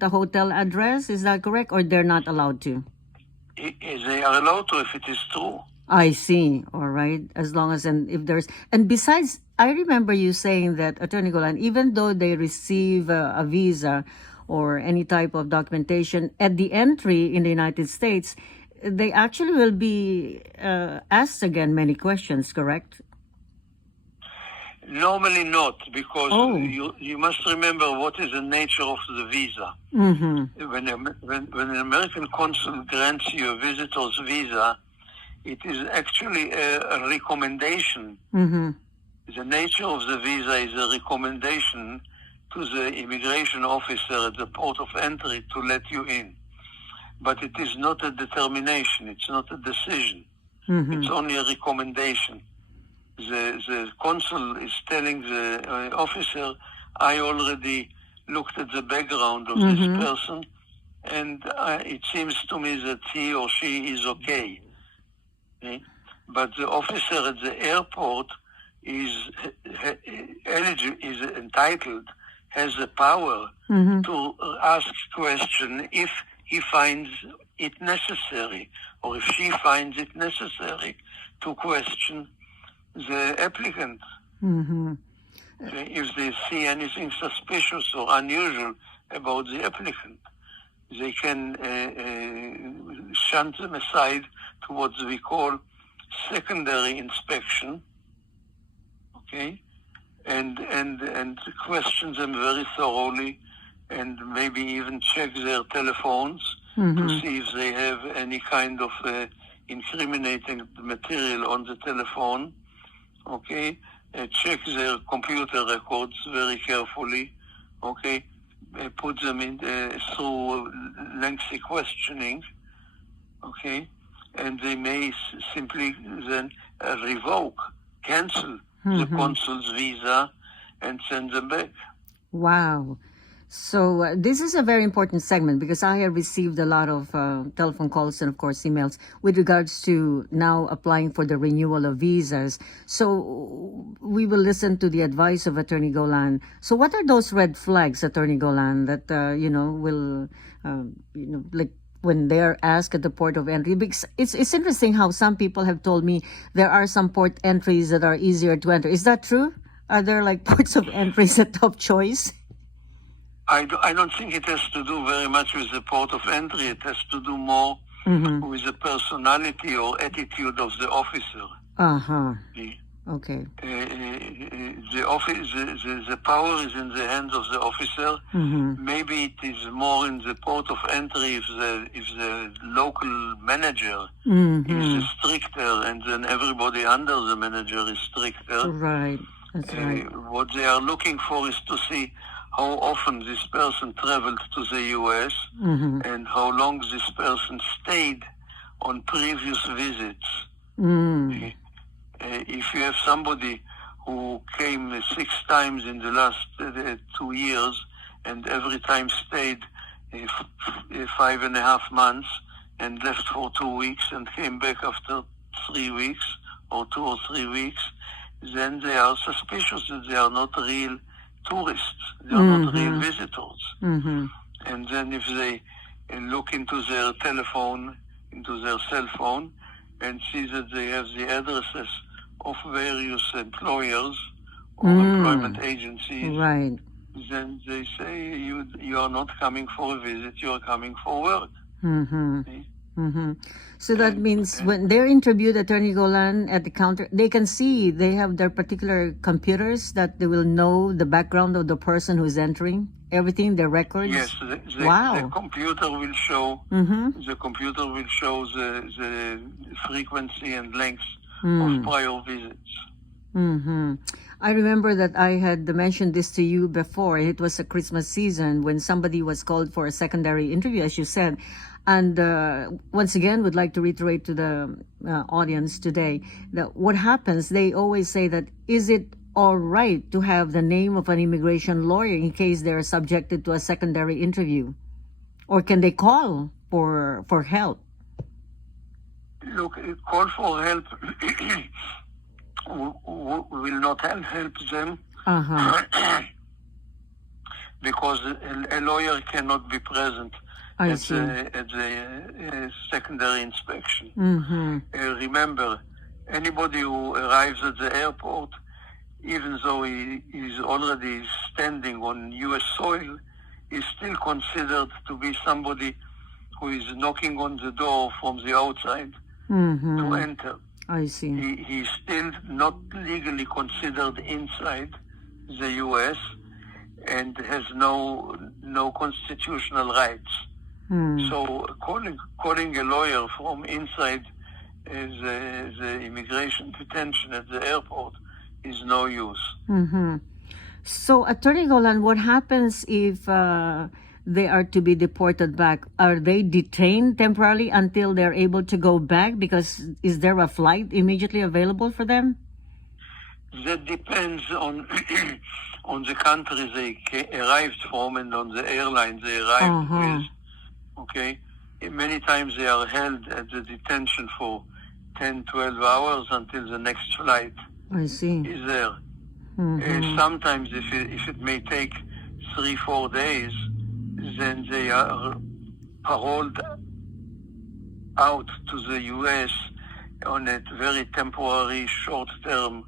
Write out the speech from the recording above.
the hotel address. Is that correct? Or they're not allowed to? They are allowed to if it is true. I see. All right. As long as, and if there's, and besides, I remember you saying that, Attorney Golan, even though they receive a visa or any type of documentation at the entry in the United States, they actually will be asked again many questions, correct? Normally not, because Oh. you must remember what is the nature of the visa. Mm-hmm. When an American consul grants you a visitor's visa, it is actually a recommendation. Mm-hmm. The nature of the visa is a recommendation to the immigration officer at the port of entry to let you in. But it is not a determination, it's not a decision. Mm-hmm. It's only a recommendation. The consul is telling the officer, I already looked at the background of this person, and it seems to me that he or she is okay. Okay? But the officer at the airport is entitled, has the power to ask question if he finds it necessary, or if she finds it necessary to question the applicant. Mm-hmm. If they see anything suspicious or unusual about the applicant, they can shunt them aside to what we call secondary inspection, okay, and question them very thoroughly, and maybe even check their telephones to see if they have any kind of incriminating material on the telephone. Okay, check their computer records very carefully. Okay, put them in through lengthy questioning. Okay, and they may simply then revoke, cancel the consul's visa, and send them back. Wow. So this is a very important segment because I have received a lot of telephone calls and, of course, emails with regards to now applying for the renewal of visas. So we will listen to the advice of Attorney Golan. So what are those red flags, Attorney Golan, that, will, like when they're asked at the port of entry? Because it's interesting how some people have told me there are some port entries that are easier to enter. Is that true? Are there like ports of entries at top choice? I don't think it has to do very much with the port of entry. It has to do more with the personality or attitude of the officer. Uh-huh. Okay. The power is in the hands of the officer. Maybe it is more in the port of entry if the local manager is stricter, and then everybody under the manager is stricter. Right. That's right. What they are looking for is to see how often this person traveled to the U.S. And how long this person stayed on previous visits. If you have somebody who came 6 times in the last 2 years and every time stayed 5.5 months and left for 2 weeks and came back after 3 weeks or 2 or 3 weeks, then they are suspicious that they are not real tourists. They are not real visitors. And then if they look into their telephone, into their cell phone, and see that they have the addresses of various employers or employment agencies, right, then they say you are not coming for a visit, you are coming for work. So that means when they're interviewed, Attorney Golan, at the counter, they can see, they have their particular computers that they will know the background of the person who's entering, everything, their records? Yes, Wow. the computer will show the frequency and length of prior visits. I remember that I had mentioned this to you before. It was a Christmas season when somebody was called for a secondary interview, as you said. And once again, would like to reiterate to the audience today that what happens, they always say that, is it all right to have the name of an immigration lawyer in case they're subjected to a secondary interview? Or can they call for help? Look, call for help will not help them. because a lawyer cannot be present I at see. the secondary inspection. Mm-hmm. Remember, anybody who arrives at the airport, even though he is already standing on U.S. soil, is still considered to be somebody who is knocking on the door from the outside to enter. I see. He is still not legally considered inside the U.S. and has no constitutional rights. So calling a lawyer from inside the immigration detention at the airport is no use. So, Attorney Golan, what happens if they are to be deported back? Are they detained temporarily until they're able to go back? Because is there a flight immediately available for them? That depends on on the country they arrived from and on the airline they arrived with. Okay? Many times they are held at the detention for 10, 12 hours until the next flight I see. is there. Sometimes if it may take 3-4 days, then they are paroled out to the U.S. on a very temporary short-term